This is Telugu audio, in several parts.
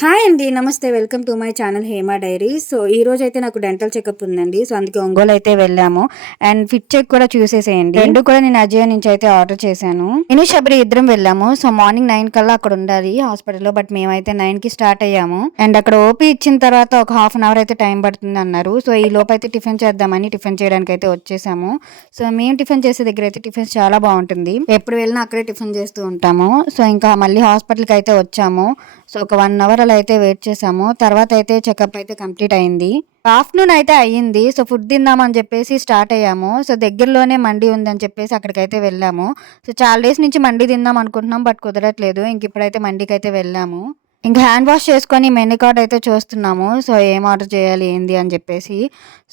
హాయ్ అండి. నమస్తే. Welcome to my channel Hema diaries. So, ఈరోజైతే నాకు డెంటల్ చెకప్ ఉందండి. సో, అందుకే ఒంగోలు అయితే వెళ్ళాము. అండ్ ఫిట్ చెక్ కూడా చూసేసేయండి. 2 కూడా నేను అజయో నుంచి అయితే ఆర్డర్ చేశాను. నేను శబరి ఇద్దరం వెళ్ళాము. సో, మార్నింగ్ 9 కల్లా అక్కడ ఉండాలి హాస్పిటల్లో. బట్ మేమైతే 9కి స్టార్ట్ అయ్యాము. అండ్ అక్కడ ఓపీ ఇచ్చిన తర్వాత ఒక హాఫ్ అన్ అవర్ అయితే టైం పడుతుంది అన్నారు. సో, ఈ లోపు అయితే టిఫిన్ చేద్దామని టిఫిన్ చేయడానికి అయితే వచ్చేసాము. సో, మేము టిఫిన్ చేసే దగ్గర అయితే టిఫిన్స్ చాలా బాగుంటుంది. ఎప్పుడు వెళ్ళినా అక్కడే టిఫిన్ చేస్తూ ఉంటాము. సో, ఇంకా మళ్ళీ హాస్పిటల్కి అయితే వచ్చాము. సో, ఒక 1 అవర్ అలా అయితే వెయిట్ చేసాము. తర్వాత అయితే చెకప్ అయితే కంప్లీట్ అయింది. ఆఫ్టర్నూన్ అయితే అయ్యింది. సో, ఫుడ్ తిందామని చెప్పేసి స్టార్ట్ అయ్యాము. సో, దగ్గరలోనే మండి ఉందని చెప్పేసి అక్కడికైతే వెళ్ళాము. సో, చాలా డేస్ నుంచి మండి తిందాం అనుకుంటున్నాం. బట్ కుదరట్లేదు. ఇంక ఇప్పుడైతే మండికైతే వెళ్ళాము. ఇంకా హ్యాండ్ వాష్ చేసుకొని మెనూ కార్డ్ అయితే చూస్తున్నాము. సో, ఏం ఆర్డర్ చేయాలి ఏంది అని చెప్పేసి.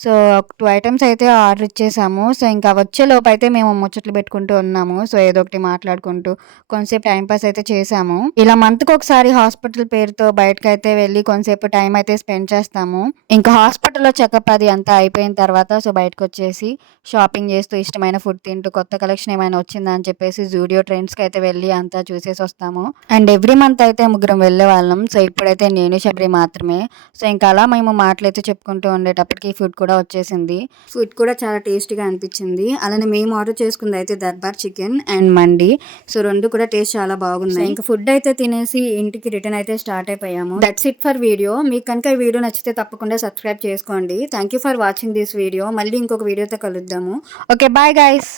సో, 2 ఐటమ్స్ అయితే ఆర్డర్ ఇచ్చేసాము. సో, ఇంకా వచ్చేలోపు అయితే మేము ముచ్చట్లు పెట్టుకుంటూ ఉన్నాము. సో, ఏదో ఒకటి మాట్లాడుకుంటూ కొంతసేపు టైం పాస్ అయితే చేసాము. ఇలా మంత్కి ఒకసారి హాస్పిటల్ పేరుతో బయటకైతే వెళ్ళి కొంతసేపు టైం అయితే స్పెండ్ చేస్తాము. ఇంకా హాస్పిటల్లో చెకప్ అది అంతా అయిపోయిన తర్వాత సో, బయటకు వచ్చేసి షాపింగ్ చేస్తూ ఇష్టమైన ఫుడ్ తింటూ కొత్త కలెక్షన్ ఏమైనా వచ్చిందా అని చెప్పేసి జూడియో ట్రెండ్స్కి అయితే వెళ్ళి అంతా చూసేసి వస్తాము. అండ్ ఎవ్రీ మంత్ అయితే ముగ్గురం వెళ్ళేవాళ్ళం. సో, ఇప్పుడైతే నేను శబరి మాత్రమే. సో, ఇంకా అలా మేము మాటలైతే చెప్పుకుంటూ ఉండేటప్పటికి ఫుడ్ కూడా వచ్చేసింది. ఫుడ్ కూడా చాలా టేస్టీగా అనిపించింది. అలానే మేము ఆర్డర్ చేసుకుంది అయితే Darbar chicken and mandi. So, 2 కూడా టేస్ట్ చాలా బాగున్నాయి. ఇంకా ఫుడ్ అయితే తినేసి ఇంటికి రిటర్న్ అయితే స్టార్ట్ అయిపోయాము. That's it for video. మీకు కనుక ఈ వీడియో నచ్చితే తప్పకుండా సబ్స్క్రైబ్ చేసుకోండి. Thank you for watching this video. మళ్ళీ ఇంకొక వీడియోతో కలుద్దాము. Okay, bye guys.